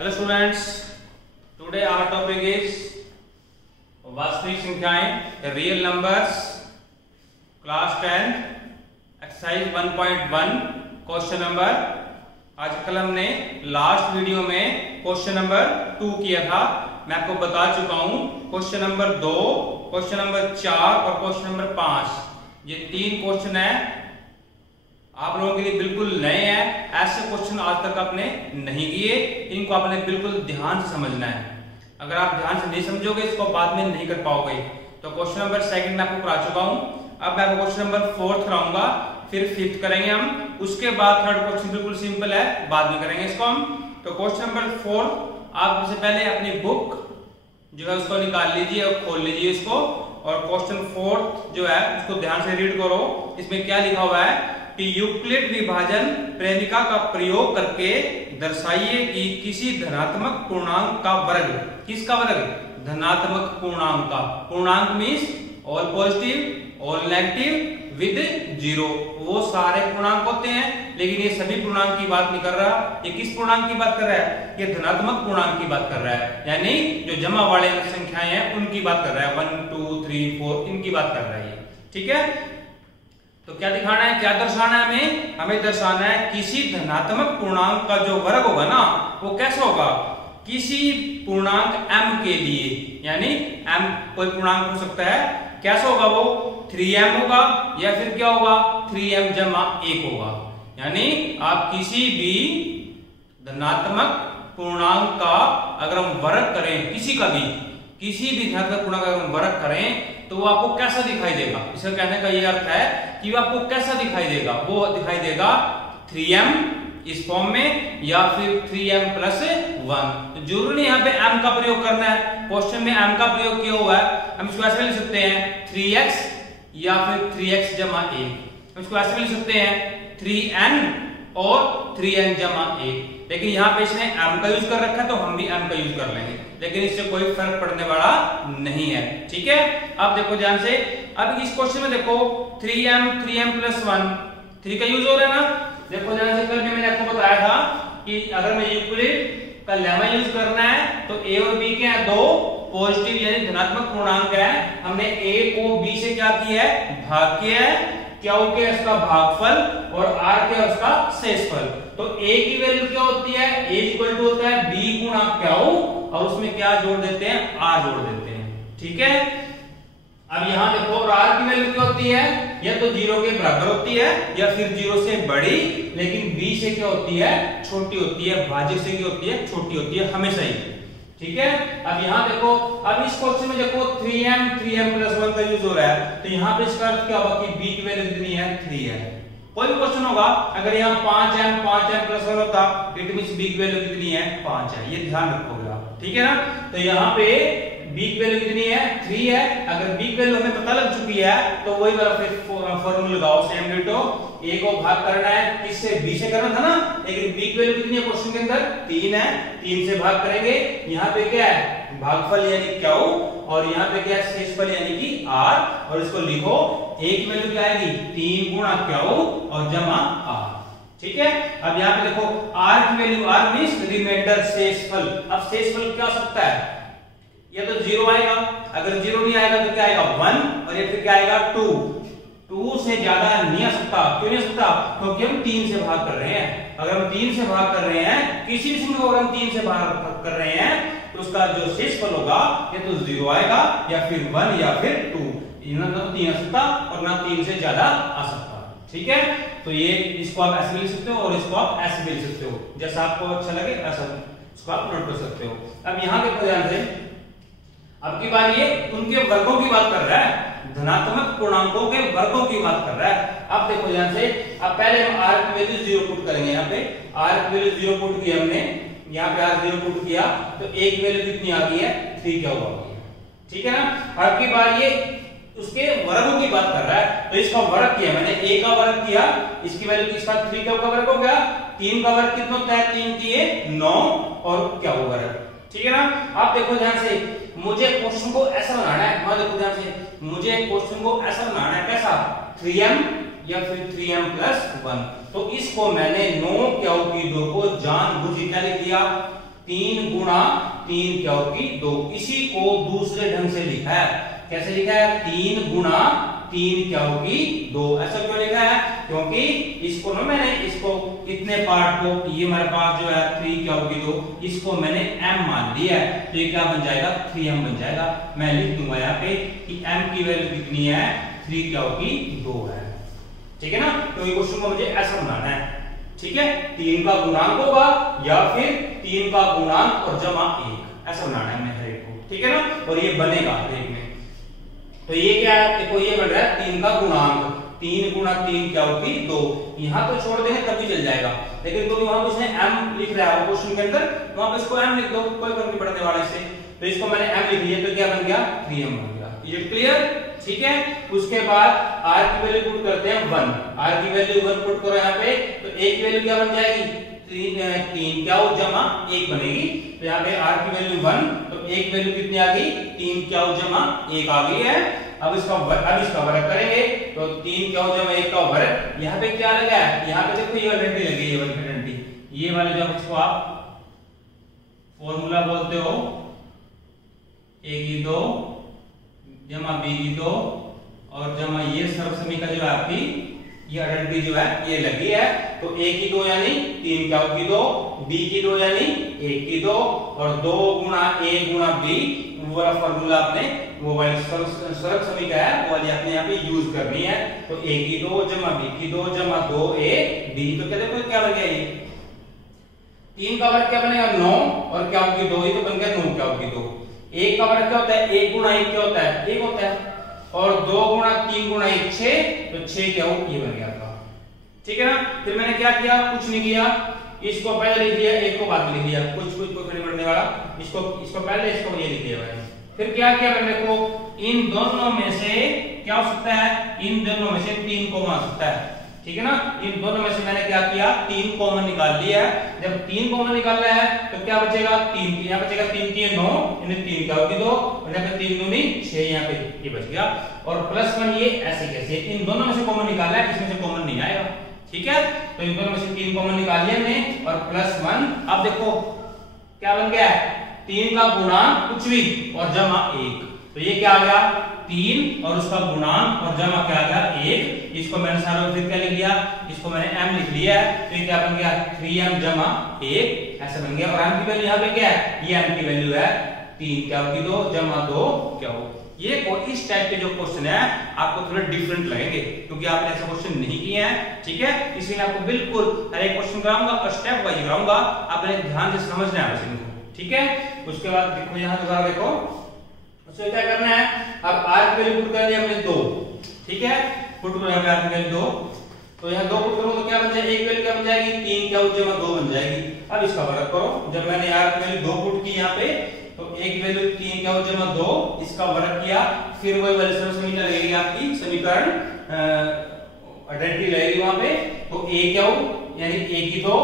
Hello students, today our topic is वास्तविक संख्याएं, real numbers, class 10 exercise 1.1 question number. आज कल हमने लास्ट वीडियो में क्वेश्चन नंबर 2 किया था। मैं आपको बता चुका हूं क्वेश्चन नंबर 2, क्वेश्चन नंबर 4 और क्वेश्चन नंबर 5, ये 3 क्वेश्चन है आप लोगों के लिए बिल्कुल नए हैं। ऐसे क्वेश्चन आज तक आपने नहीं किए, इनको आपने बिल्कुल ध्यान से समझना है। अगर आप ध्यान से नहीं समझोगे इसको बाद में नहीं कर पाओगे। तो क्वेश्चन नंबर 2 मैं आपको करा चुका हूं, अब मैं आपको क्वेश्चन नंबर 4 कराऊंगा, फिर 5th करेंगे हम, उसके बाद 3rd क्वेश्चन बिल्कुल सिंपल है, बाद में करेंगे इसको हम। तो क्वेश्चन नंबर 4 आप सबसे पहले अपनी बुक जो है उसको निकाल लीजिए और खोल लीजिए इसको, और क्वेश्चन 4 जो है उसको ध्यान से रीड करो। इसमें क्या लिखा हुआ है कि यूक्लिड विभाजन प्रेमिका का प्रयोग करके दर्शाइए कि किसी धनात्मक पूर्णांक का वर्ग, किसका वर्ग? धनात्मक पूर्णांक का। पूर्णांक means all positive, all negative with 0। वो सारे पूर्णांक होते हैं, लेकिन ये सभी पूर्णांक की बात नहीं कर रहा। ये किस पूर्णांक की बात कर रहा है? ये धनात्मक पूर्णांक की बात कर रहा है, यानी जो जमा वाले संख्याएं हैं उनकी बात कर रहा है। 1 2 3 4 इनकी बात कर रहा है। ठीक है, तो क्या दिखाना है, क्या दर्शाना है हमें? हमें दर्शाना है किसी धनात्मक पूर्णांक का जो वर्ग होगा ना वो कैसा होगा? किसी पूर्णांक m के लिए, यानी m कोई पूर्णांक हो सकता है, कैसा होगा वो? 3m होगा या फिर क्या होगा? 3m जमा 1 होगा। यानी आप किसी भी धनात्मक पूर्णांक का अगर हम वर्ग करें, किसी धनात्मक पूर्णांक का अगर हम वर्ग करें तो वो आपको कैसा दिखाई देगा? इसका कहने का ये अर्थ है कि वो आपको कैसा दिखाई देगा? वो दिखाई देगा 3m इस फॉर्म में या फिर 3m + 1। तो जरूरी नहीं यहाँ पे m का प्रयोग करना है, क्वेश्चन में m का प्रयोग किया हुआ है। हम इसको ऐसे लिख सकते हैं 3x या फिर 3x जमा 1। हम इसको ऐसे लिख सकते हैं 3n और 3n जमा 1। लेकिन यहाँ पे इसने m का यूज कर रखा है तो हम भी m का यूज कर लेंगे, लेकिन इससे कोई फर्क पड़ने वाला नहीं है। ठीक है, अब देखो ध्यान से, अब इस क्वेश्चन में देखो 3m + 1, 3 का यूज हो रहा है ना। देखो ध्यान से, कल भी मैंने आपको बताया था कि अगर मैं यूक्लिड का लेमा यूज करना है तो a और b के हैं 2 पॉजिटिव यानी धनात्मक पूर्णांक है। हमने a को b से क्या किया है? भाग किया है। क्या हो गया? इसका भागफल, और r क्या है? उसका शेषफल। तो a की वैल्यू क्या होती है? a = होता है b गुणा क्या हो, और उसमें क्या जोड़ देते हैं? r जोड़ देते हैं। ठीक है, अब यहां देखो r की वैल्यू क्या होती है? या तो 0 के बराबर होती है या फिर 0 से बड़ी, लेकिन b से क्या होती है? छोटी होती है। भाज्य से क्या होती है? छोटी होती है हमेशा ही। ठीक है, अब यहां देखो, अब इस क्वेश्चन में देखो 3m + 1 का यूज हो रहा है, तो यहां पे इसका अर्थ क्या होगा कि b की वैल्यू कितनी है? 3 है। कोई भी क्वेश्चन होगा अगर यहां 5m + 1 होता, इट मींस b की वैल्यू कितनी है? 5 है। ये ध्यान रखोगे आप। ठीक है ना, तो यहां पे b की वैल्यू कितनी है? 3 है। अगर b की वैल्यू हमें पता लग चुकी है तो वही वाला फिर फॉर्मूला लगाओ, सेम डिटो। a को भाग करना है किससे? b से करना था ना, लेकिन b की वैल्यू कितनी है क्वेश्चन के अंदर? 3 है। 3 से भाग करेंगे, यहाँ पे क्या है? भागफल यानी क्या हो, और यहाँ पे क्या है? शेषफल यानी कि r, और इसको लिखो a की वैल्यू क्या आएगी? 3 गुणा क्या हो और जमा r। ठीक है, अब यहाँ पे देखो r की वैल्यू, r मींस रिमाइंडर, शेषफल। अब शेषफल क्या हो सकता है? या तो 0 आएगा, अगर 0 नहीं आएगा तो क्या आएगा? 1, और ये फिर क्या आएगा? 2। 2 से ज्यादा नहीं आ सकता। क्यों नहीं आ सकता? क्योंकि हम 3 से भाग कर रहे हैं। अगर हम 3 से भाग कर रहे हैं, किसी भी संख्या को अगर हम 3 से भाग कर रहे हैं तो उसका जो शेषफल होगा या तो 0 आएगा या फिर 1 या फिर 2। ना तो 3 आ सकता और ना 3 से ज्यादा आ सकता। ठीक है, तो ये इसको आप ऐसे लिख सकते हो और इसको आप ऐसे भी लिख सकते हो, जैसा आपको अच्छा लगे ऐसा इसको आप नोट कर सकते हो। अब यहाँ देखो ध्यान से, अब की बार ये उनके वर्गों की बात कर रहा है, धनात्मक पूर्णांकों के वर्गों की बात कर रहा है। अब देखो ध्यान से, अब पहले हम r की वैल्यू 0 पुट करेंगे। यहाँ पे r की वैल्यू 0 पुट की हमने, यहाँ पे r 0 पुट किया तो a की वैल्यू कितनी आ गई है? 3 क्या हुआ? ठीक है ना। अब की बार ये उसके वर्गों की बात कर रहा है, तो इसका वर्ग किया मैंने, a का वर्ग किया, इसकी वैल्यू किसका? 3 का वर्ग हो गया। 3 का वर्ग कितना होता है? 3 किए 9, और क्या होगा वर्ग? ठीक है ना। आप देखो ध्यान से, मुझे क्वेश्चन को ऐसा बनाना है, देखो ध्यान से, मुझे क्वेश्चन को ऐसा बनाना है, कैसा? 3m या फिर 3m + 1। तो इसको मैंने 9 क्या की 2 को जानबूझ के क्या लिख दिया? 3 गुणा 3 क्या होगी 2। इसी को दूसरे ढंग से लिखा है, कैसे लिखा है 3 गुणा 3 क्या होगी 2। ऐसा क्यों लिखा है, क्योंकि इसको ना मैंने इसको इतने पार्ट को, ये हमारे पास जो है 3 क्या होगी 2, इसको मैंने m मान लिया है, तो ये क्या बन जाएगा 3m बन जाएगा। मैं लिख दूंगा यहाँ पे कि m की वैल्यू कितनी है 3 क्या होगी 2 है। ठीक है ना, तो ये क्वेश्चन को मुझे ऐसा बनाना है। ठीक है, 3 का गुणांक होगा या फिर 3 का गुणांक और जमा 1, ऐसा बनाना है मैं हर एक को। ठीक है ना, और ये बनेगा हर एक में। तो ये क्या है, देखो ये बन रहा है 3 का गुणांक, 3 गुणा 3 क्या होगी 2। यहां तो छोड़ देंगे तभी चल जाएगा, लेकिन क्योंकि वहां पे उसने m लिख रहा है वो क्वेश्चन के अंदर, वहां पे इसको m लिख दो, कोई फर्क नहीं पड़ने वाला इससे। तो इसको मैंने m लिख लिया, तो क्या बन गया 3m बन गया। ये क्लियर। ठीक है, उसके बाद r की वैल्यू पुट करते हैं 1, r की वैल्यू 1 पुट करो यहाँ पे, तो a की वैल्यू क्या बन जाएगी 3 क्या हो जमा 1 बनेगी। तो यहाँ पे r की वैल्यू 1, तो a की वैल्यू कितनी आ गई 3 क्या हो जमा 1 आ गई है। अब इसका वर्ग करेंगे, तो 3 क्या हो जमा 1 का वर्ग। यहाँ पे क्या लगा है, यहाँ पे देखो ये आइडेंटिटी लगी है, 1 की आइडेंटिटी, ये वाले जो इसको आप फॉर्मूला बोलते हो a की 2 जमा b की 2 और जमा ये सर्वसमीका जो है आपकी ये आइडेंटिटी जो है ये लगी है। तो a की 2 यानी 3 क्या होगी 2, b की 2 यानी 1 की 2 और 2 गुणा a गुणा b, वो वाला फॉर्मूला आपने वो वाली सर्वसमीका है वो वाली आपने यहाँ पे यूज करनी है। तो a की 2 जमा b की 2 जमा 2a b, तो क्या देखो क्या बन गया, ये 3 का वर्ग क्या बनेगा 9 और क्या होगी 2, ये तो बन गया 9 क्या होगी 2। 1 का वर्ग क्या होता है, 1 गुणा 1 क्या होता है 1 होता है, और 2 गुणा 3 गुणा 1 6, तो 6 क्या हो ये बन गया आपका। ठीक है ना, फिर मैंने क्या किया, कुछ नहीं किया, इसको पहले लिख दिया, एक को बाद में लिख दिया, कुछ कोई नहीं पड़ने वाला, इसको पहले इसको ये लिख दिया मैंने। फिर क्या किया मैंने, देखो इन दोनों में से क्या हो सकता है, इन दोनों में से 3 कॉमन आ सकता है। ठीक है ना, इन दोनों में से मैंने क्या किया 3 कॉमन निकाल लिया है। जब 3 कॉमन निकालना है तो क्या बचेगा 3, यहाँ बचेगा 3 3 9, यानी 3 क्या होगी 2, और यहाँ पे 3 दूनी 6, यहाँ पे ये बच गया। और +1 ये ऐसे कैसे, इन दोनों में से कॉमन निकालना है, इसमें से कॉमन नहीं आएगा। ठीक है, तो इन दोनों में से 3 कॉमन निकाल लिया हमने और +1। अब देखो क्या बन गया, 3 का गुणांक कुछ भी और जमा 1, तो ये क्या आ गया 3 और उसका गुणांक और जमा क्या आ गया 1। इसको मैंने सारा फिर क्या लिख लिया, इसको मैंने m लिख लिया है, तो ये क्या बन गया 3m जमा 1, ऐसा बन गया। और m की वैल्यू यहाँ पे क्या है, ये m की वैल्यू है 3 क्या होगी 2 जमा 2 क्या हो। ये इस टाइप के जो क्वेश्चन है आपको थोड़े डिफरेंट लगेंगे, क्योंकि आपने ऐसा क्वेश्चन नहीं किए हैं। ठीक है, इसलिए आपको बिल्कुल हर एक क्वेश्चन कराऊंगा और स्टेप वाइज कराऊंगा, आपने ध्यान से समझना है इनको। ठीक है, उसके बाद देखो यहाँ दोबारा देखो, उसको क्या करना है, अब r की वैल्यू पुट कर दिया हमने 2। ठीक है, पुट करो यहाँ पे r की वैल्यू 2, तो यहाँ 2 पुट करो तो क्या बन जाएगी, एक वैल्यू क्या बन जाएगी 3 क्या हो जमा 2 बन जाएगी। अब इसका वर्ग करो, जब मैंने r की वैल्यू 2 पुट की यहाँ पे, तो एक वैल्यू 3 क्या हो जमा 2, इसका वर्ग किया, फिर वही वाली समीकरण लगेगी आपकी, समीकरण आइडेंटिटी लगेगी वहां पे। तो a क्या हो यानी a की 2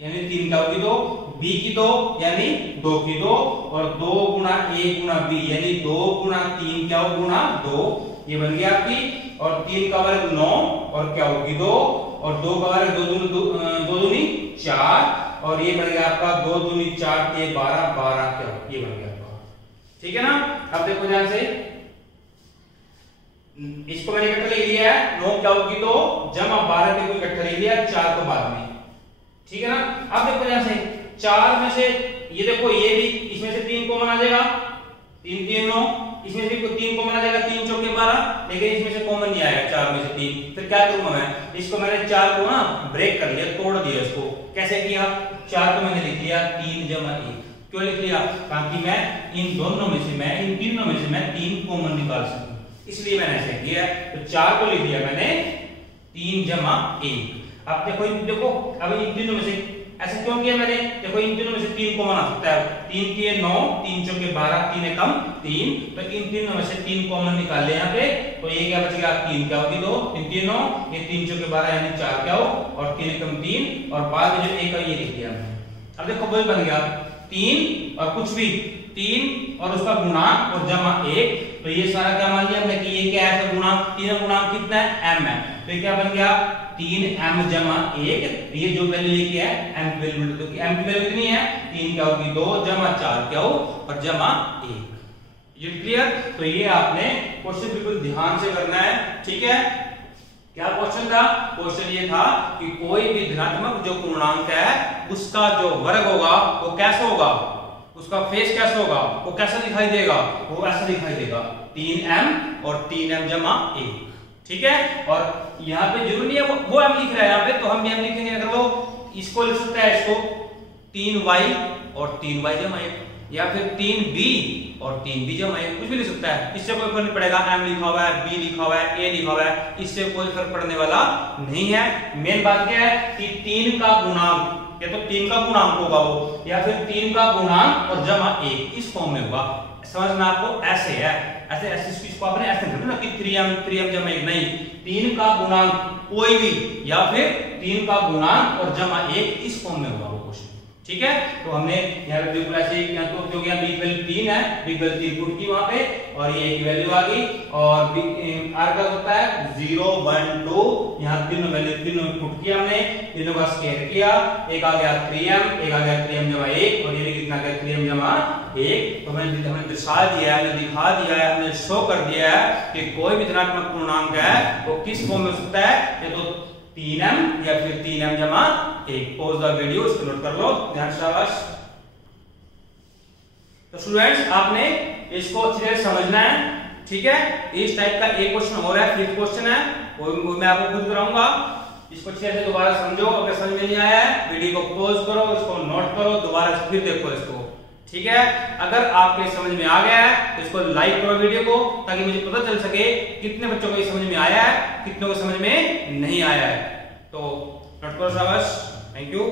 यानी 3 क्या होगी 2, b की 2 यानी 2 की 2 और 2 गुणा a गुणा b यानी 2 गुणा 3 क्या हो गुणा 2, ये बन गया आपकी। और 3 का वर्ग 9 और क्या होगी 2 और 2 का वर्ग 2 दूनी 4 और ये बन गया आपका 2 दूनी 4 के 12 12 क्या हो ये बन गया आपका। ठीक है ना, अब देखो ध्यान से, इसको मैंने इकट्ठा ले लिया है, 9 क्या होगी 2 जमा 12 के को इकट्ठा ले लिया 4 को बाद में। ठीक है ना, अब देखो ध्यान से 4 में से ये देखो ये भी इसमें से 3 कॉमन आ जाएगा, 3 3 9, इसमें से 3 कॉमन आ जाएगा, 3 चौके 12, लेकिन इसमें से कॉमन नहीं आएगा 4 में से 3। फिर क्या करूंगा मैं, इसको मैंने 4 को ना ब्रेक कर लिया, तोड़ दिया इसको। कैसे किया, 4 को मैंने लिख लिया 3 जमा 1। क्यों लिख लिया, ताकि मैं इन दोनों में से इन तीनों में से मैं 3 कॉमन निकाल सकूं, इसलिए मैंने ऐसे किया। तो 4 को लिख दिया मैंने 3 जमा 1। अब देखो अब इन तीनों में से ऐसे क्यों किया मैंने, देखो इन तीनों में से 3 कॉमन आ सकता है, 3 के 9, 3 चौके 12, 3 एकम 3, तो इन तीनों में से 3 कॉमन निकाल ले यहाँ पे। तो ये क्या बचेगा 3 क्या होगी 2, 3 3 9, ये 3 चौके 12 यानी 4 क्या हो और 3 एकम 3 और बाद में जो एक है ये लिख दिया मैंने। अब देखो वही बन गया 3 और कुछ भी 3 और उसका गुणांक और जमा 1। तो ये सारा क्या मान लिया हमने कि ये क्या है गुणांक, 3 गुणांक कितना है m है, तो ये क्या बन गया 3m जमा 1, ये जो वैल्यू ये क्या है m की वैल्यू, तो m की वैल्यू कितनी है 3 क्या होगी 2 जमा 4 क्या हो और जमा 1। ये क्लियर? तो ये आपने क्वेश्चन बिल्कुल ध्यान से करना है, ठीक है। क्या क्वेश्चन था? क्वेश्चन ये था कि कोई भी धनात्मक जो पूर्णांक है उसका जो वर्ग होगा वो कैसे होगा, उसका फेस कैसे होगा, वो कैसा दिखाई देगा, वो ऐसा दिखाई देगा 3m और 3m जमा 1, ठीक है। और यहाँ पे जरूरी नहीं है वो m लिख रहा है यहाँ पे, तो हम भी m लिखेंगे। अगर वो इसको लिख सकता है, इसको 3y और 3y जमा 1, या फिर 3b और 3b जमा 1, कुछ भी लिख सकता है, इससे कोई फर्क नहीं पड़ेगा। m लिखा हुआ है, b लिखा हुआ है, a लिखा हुआ है, इससे कोई फर्क पड़ने वाला नहीं है। मेन बात क्या है कि 3 का गुणांक, या तो 3 का गुणांक होगा वो, या फिर 3 का गुणांक और जमा 1 इस फॉर्म में होगा। समझना आपको ऐसे है, ऐसे ऐसे इसको आपने ऐसे ना कि 3m जमा 1 नहीं, 3 का गुणांक कोई भी या फिर 3 का गुणांक और जमा 1 इस फॉर्म में होगा वो क्वेश्चन, ठीक है। तो हमने यहाँ पे बिल्कुल ऐसे किया, तो क्योंकि यहाँ b वैल्यू 3 है, b वैल्यू 3 पुट की वहां पे, और ये की वैल्यू आ गई, और r का होता है 0 1 2, यहाँ तीनों वैल्यू तीनों पुट किया हमने, तीनों का स्क्वायर किया, एक आ गया 3m, एक आ गया 3m जमा 1, और ये कितना गया 3m जमा 1। तो हमने दर्शा दिया है, हमने दिखा दिया है, हमने शो कर दिया है कि कोई भी धनात्मक पूर्णांक है वो किस फॉर्म में हो सकता है, ये तो 3m या फिर 3m जमा 1। पॉज द वीडियो, इसको नोट कर लो ध्यान से शाबाश। तो स्टूडेंट्स आपने इसको अच्छी तरह समझना है, ठीक है। इस टाइप का एक क्वेश्चन हो रहा है, 5th क्वेश्चन है, वो मैं आपको खुद कराऊंगा। इसको अच्छे से दोबारा समझो, अगर समझ में नहीं आया है वीडियो को पॉज करो, इसको नोट करो, दोबारा फिर देखो इसको, ठीक है। अगर आपके समझ में आ गया है तो इसको लाइक करो वीडियो को, ताकि मुझे पता चल सके कितने बच्चों को ये समझ में आया है, कितनों को समझ में नहीं आया है। तो नोट करो शाबाश, थैंक यू।